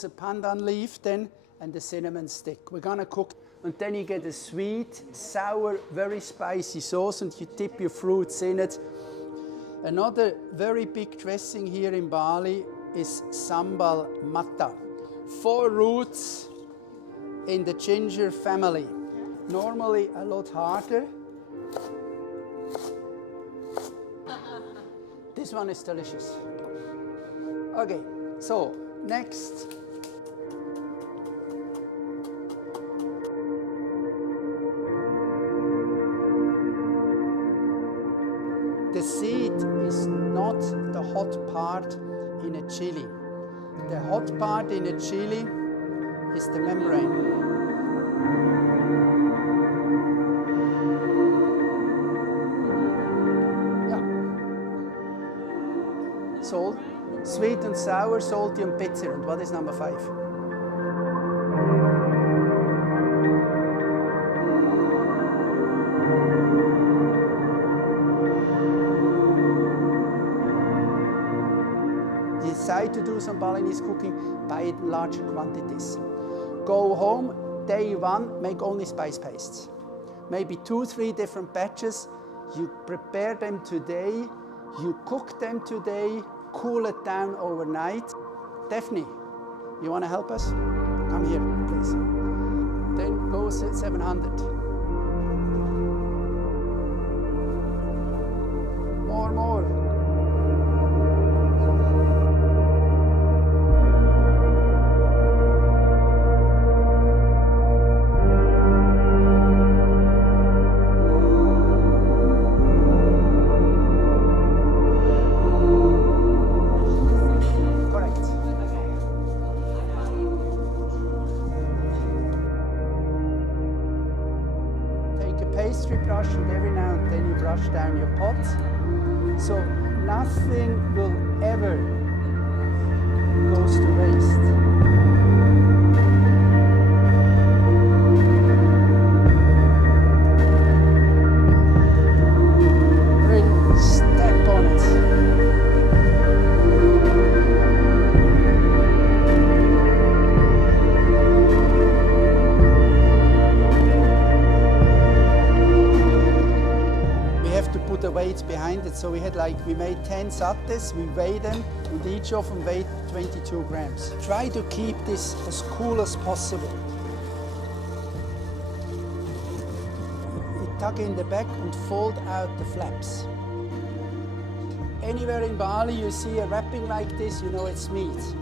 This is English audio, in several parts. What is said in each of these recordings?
The pandan leaf then and the cinnamon stick. We're gonna cook, and then you get a sweet, sour, very spicy sauce, and you dip your fruits in it. Another very big dressing here in Bali is sambal mata. 4 roots in the ginger family. Normally a lot harder. This one is delicious. Okay, so next. The seed is not the hot part in a chili. The hot part in a chili is the membrane. Yeah. Salt, sweet and sour, salty and bitter. And what is number 5? Decide to do some Balinese cooking, buy it in larger quantities. Go home, day 1, make only spice pastes. Maybe 2-3 different batches. You prepare them today, you cook them today, cool it down overnight. Daphne, you want to help us? Come here, please. Then go 700. More. Pastry brush, and every now and then you brush down your pot. So nothing will ever goes to waste. Really step on it. The weight behind it, so we made 10 sattes, we weigh them, and each of them weighed 22 grams. Try to keep this as cool as possible. You tuck in the back and fold out the flaps. Anywhere in Bali you see a wrapping like this, you know it's meat.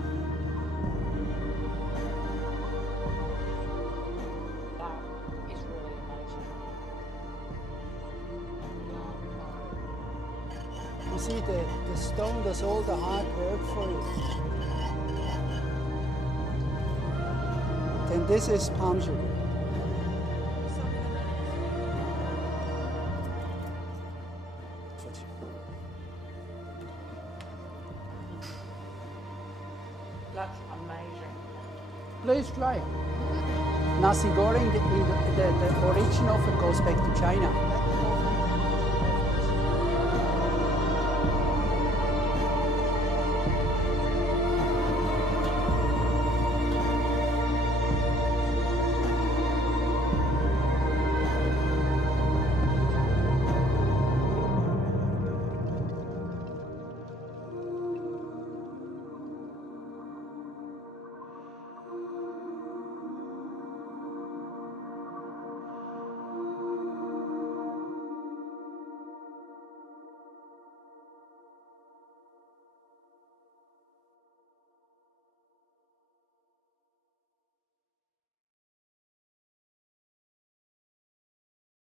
You see, the stone does all the hard work for you. Then this is palm sugar. That's amazing. Please try. Nasi goreng, the origin of it goes back to China.